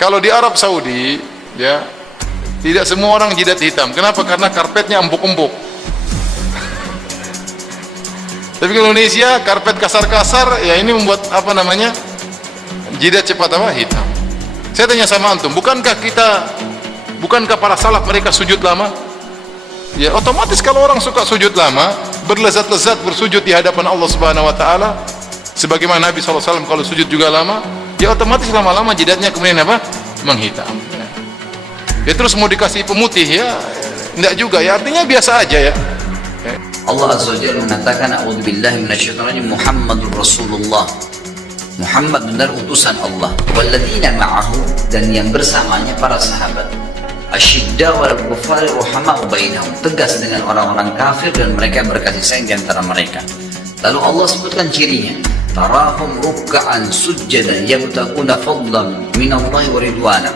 Kalau di Arab Saudi, ya, tidak semua orang jidat hitam. Kenapa? Karena karpetnya empuk-empuk. Tapi di Indonesia karpet kasar-kasar, ya ini membuat apa namanya, jidat cepat apa? Hitam. Saya tanya sama antum, bukankah para salaf mereka sujud lama? Ya otomatis kalau orang suka sujud lama, berlezat-lezat bersujud di hadapan Allah Subhanahu Wa Taala, sebagaimana Nabi SAW kalau sujud juga lama, ya otomatis lama-lama jidatnya kemudian apa? Menghitam. Ya terus mau dikasih pemutih, ya enggak juga, ya artinya biasa aja ya. Allah Azza wa Jalla mengatakan, a'udzubillahi minasyaitonir rajim, Muhammadur Rasulullah. Muhammad benar utusan Allah. Walladzina ma'ahu, dan yang bersamanya para sahabat. Asyidda wal kuffar ruhama'u bainahum, tegas dengan orang-orang kafir dan mereka berkasih sayang di antara mereka. Lalu Allah sebutkan cirinya. Tarahum ruk'an sujjadan yabtaquna fadlan minallahi wa ridwana.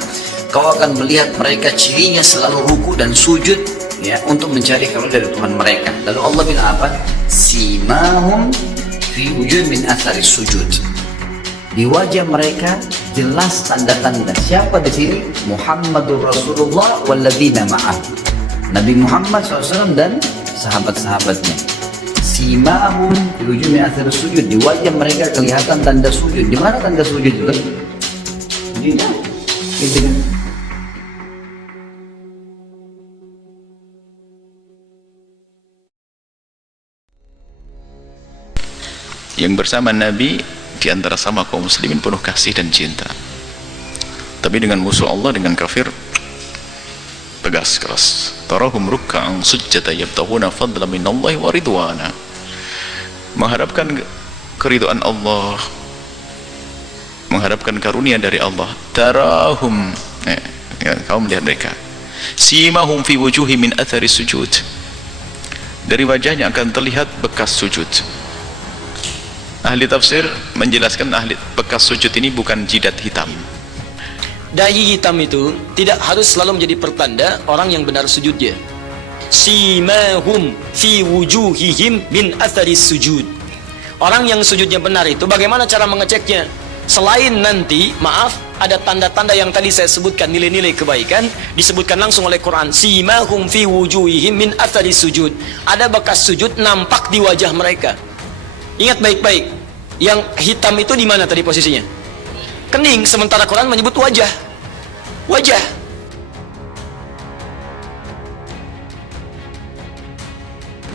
Kau akan melihat mereka cirinya selalu ruku dan sujud, ya, untuk mencari karunia dari Tuhan mereka. Lalu Allah bilang apa? Simahum fi wujuh min athari sujud. Di wajah mereka jelas tanda-tanda. Siapa di sini? Muhammadur Rasulullah walladzina ma'ah. Nabi Muhammad SAW dan sahabat-sahabatnya. Simahum fi wujuh min athari sujud. Di wajah mereka kelihatan tanda sujud. Di mana tanda sujud itu? Di mana? Gitu kan? Yang bersama Nabi di antara sama kaum muslimin penuh kasih dan cinta, tapi dengan musuh Allah, dengan kafir, tegas keras. Tarahum ruk'an sujjada yabtaghuna fadlan minallahi wa ridwana, mengharapkan keridhaan Allah, mengharapkan karunia dari Allah. Tarahum, ya, kamu melihat mereka. Simahum fi wujuhi min athari sujud, dari wajahnya akan terlihat bekas sujud. Ahli tafsir menjelaskan bekas sujud ini bukan jidat hitam. Dahi hitam itu tidak harus selalu menjadi pertanda orang yang benar sujudnya. Simahum fi wujuhihim min athari sujud. Orang yang sujudnya benar itu bagaimana cara mengeceknya? Selain nanti, maaf, ada tanda-tanda yang tadi saya sebutkan, nilai-nilai kebaikan disebutkan langsung oleh Quran. Simahum fi wujuhihim min athari sujud. Ada bekas sujud nampak di wajah mereka. Ingat baik-baik, yang hitam itu di mana tadi posisinya? Kening, sementara Quran menyebut wajah. Wajah.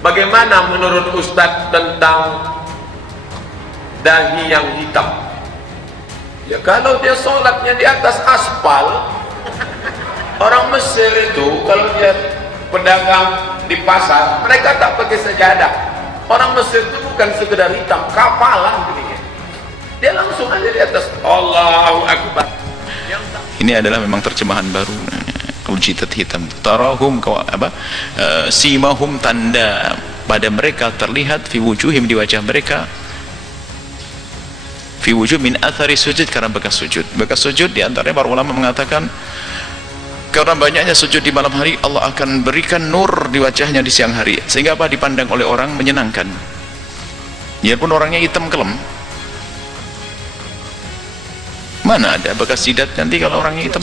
Bagaimana menurut Ustadz tentang dahi yang hitam? Ya kalau dia sholatnya di atas aspal, orang Mesir itu kalau dia pedagang di pasar, mereka tak pakai sajadah. Orang Mesir itu bukan sekedar hitam, kapalan begini. Dia langsung aja di atas Allahu Akbar. Ini adalah memang terjemahan baru. Jidat hitam. Tarahum simahum, tanda pada mereka terlihat fi wujuhim, di wajah mereka. Fi wujuh min athari sujud, karena bekas sujud. Bekas sujud di antaranya para ulama mengatakan karena banyaknya sujud di malam hari, Allah akan berikan nur di wajahnya di siang hari, sehingga apa? Dipandang oleh orang menyenangkan. Biarpun orangnya hitam kelem. Mana ada bekas jidat nanti kalau orangnya hitam?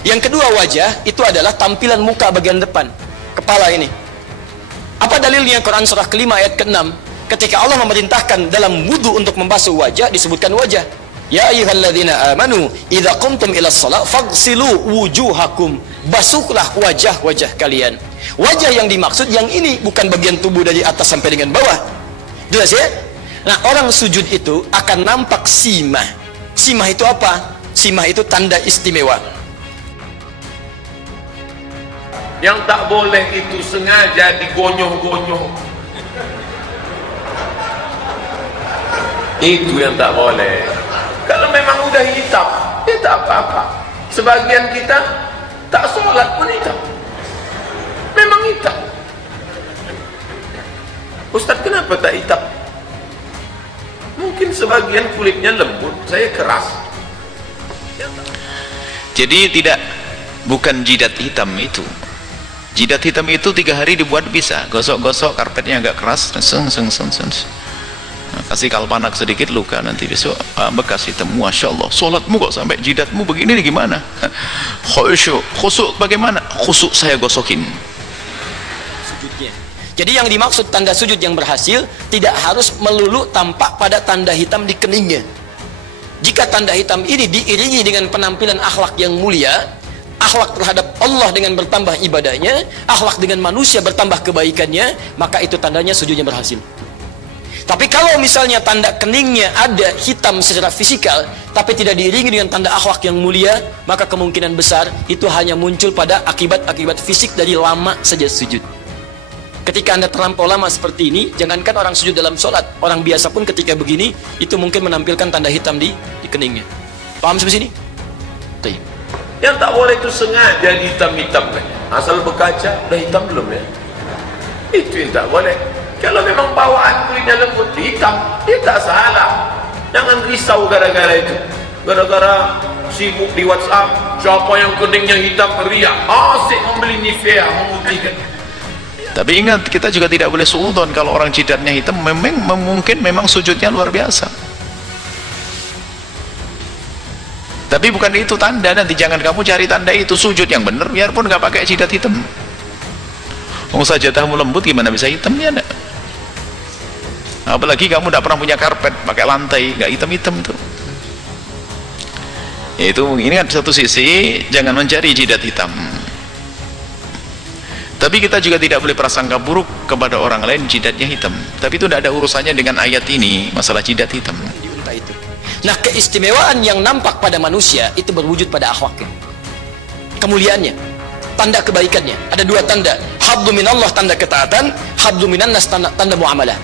Yang kedua, wajah itu adalah tampilan muka bagian depan, kepala ini. Apa dalilnya? Quran surah kelima ayat ke-6, ketika Allah memerintahkan dalam wudu untuk membasuh wajah, disebutkan wajah. Ya ayyuhalladzina amanu idza qumtum ilas shalah faghsilu wujuhakum, basuhlah wajah-wajah kalian. Wajah yang dimaksud yang ini, bukan bagian tubuh dari atas sampai dengan bawah. Jelas ya? Nah, orang sujud itu akan nampak simah. Simah itu apa? Simah itu tanda istimewa. Yang tak boleh itu sengaja digonyoh-gonyoh. Itu yang tak boleh. Kalau memang udah hitam, ya tak apa-apa. Sebagian kita tak sholat pun hitam. Memang hitam. Ustaz, kenapa tak hitam? Mungkin sebagian kulitnya lembut, saya keras. Jadi bukan jidat hitam itu. Jidat hitam itu 3 hari dibuat bisa. Gosok-gosok karpetnya agak keras, kasih kalpanak sedikit luka, nanti besok bekas hitam. Masya Allah, sholatmu kok sampai jidatmu begini nih, gimana? Khusuk bagaimana? Khusuk saya gosokin. Sujudnya. Jadi yang dimaksud tanda sujud yang berhasil tidak harus melulu tampak pada tanda hitam di keningnya. Jika tanda hitam ini diiringi dengan penampilan akhlak yang mulia, akhlak terhadap Allah dengan bertambah ibadahnya, akhlak dengan manusia bertambah kebaikannya, maka itu tandanya sujudnya berhasil. Tapi kalau misalnya tanda keningnya ada hitam secara fisikal, tapi tidak diiringi dengan tanda akhlak yang mulia, maka kemungkinan besar itu hanya muncul pada akibat-akibat fisik dari lama saja sujud. Ketika Anda terlampau lama seperti ini, jangankan orang sujud dalam sholat, orang biasa pun ketika begini, itu mungkin menampilkan tanda hitam di keningnya. Paham sampai sini? Tuh. Yang tak boleh itu sengaja dihitam-hitamkan. Asal berkaca, udah hitam belum ya? Itu yang tak boleh. Kalau memang bawaan kulitnya lembut, hitam, dia tak salah. Jangan risau gara-gara itu. Gara-gara sibuk di WhatsApp, siapa yang keningnya hitam riak, asik membeli Nivea, memutihkan. Tapi ingat, kita juga tidak boleh suudon. Kalau orang jidatnya hitam, mungkin memang sujudnya luar biasa. Tapi bukan itu tanda. Nanti jangan kamu cari tanda itu. Sujud yang benar biarpun nggak pakai jidat hitam. Mau sajadahmu lembut gimana bisa hitam ya? Apalagi kamu tidak pernah punya karpet pakai lantai, nggak hitam-hitam tuh. Itu ini kan satu sisi, jangan mencari jidat hitam. Tapi kita juga tidak boleh prasangka buruk kepada orang lain jidatnya hitam. Tapi itu tidak ada urusannya dengan ayat ini, masalah jidat hitam. Di unta itu. Nah, keistimewaan yang nampak pada manusia itu berwujud pada akhlaknya, kemuliaannya, tanda kebaikannya. Ada dua tanda, habdu minallah tanda ketaatan, habdu minannas tanda muamalah.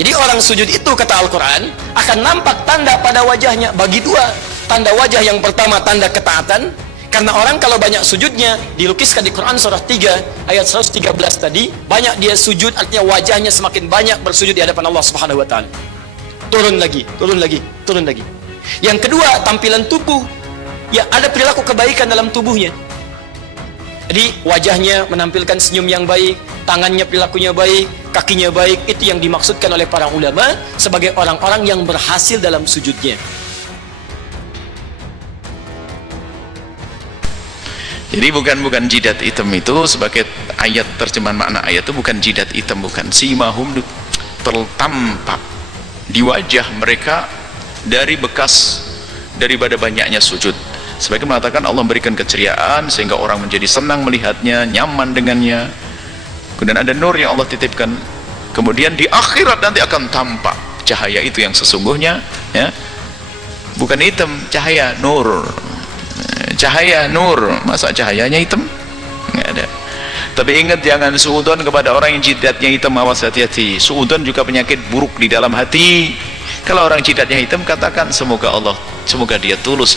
Jadi orang sujud itu kata Al-Quran akan nampak tanda pada wajahnya bagi dua. Tanda wajah yang pertama tanda ketaatan, karena orang kalau banyak sujudnya dilukiskan di Quran surah 3 ayat 113 tadi, banyak dia sujud artinya wajahnya semakin banyak bersujud di hadapan Allah Subhanahu wa taala. Turun lagi, turun lagi, turun lagi. Yang kedua, tampilan tubuh. Ya, ada perilaku kebaikan dalam tubuhnya. Jadi wajahnya menampilkan senyum yang baik, tangannya perilakunya baik, kakinya baik. Itu yang dimaksudkan oleh para ulama sebagai orang-orang yang berhasil dalam sujudnya. Jadi bukan jidat hitam itu sebagai ayat terjemahan makna ayat itu bukan jidat hitam, bukan simahum, tertampak di wajah mereka dari bekas daripada banyaknya sujud. Sebagai mengatakan Allah memberikan keceriaan sehingga orang menjadi senang melihatnya, nyaman dengannya. Kemudian ada nur yang Allah titipkan. Kemudian di akhirat nanti akan tampak cahaya itu yang sesungguhnya, ya. Bukan hitam, cahaya nur. Cahaya nur, masa cahayanya hitam? Nggak ada. Tapi ingat, jangan suudon kepada orang yang jidatnya hitam, awas hati-hati. Suudon juga penyakit buruk di dalam hati. Kalau orang jidatnya hitam, katakan semoga dia tulus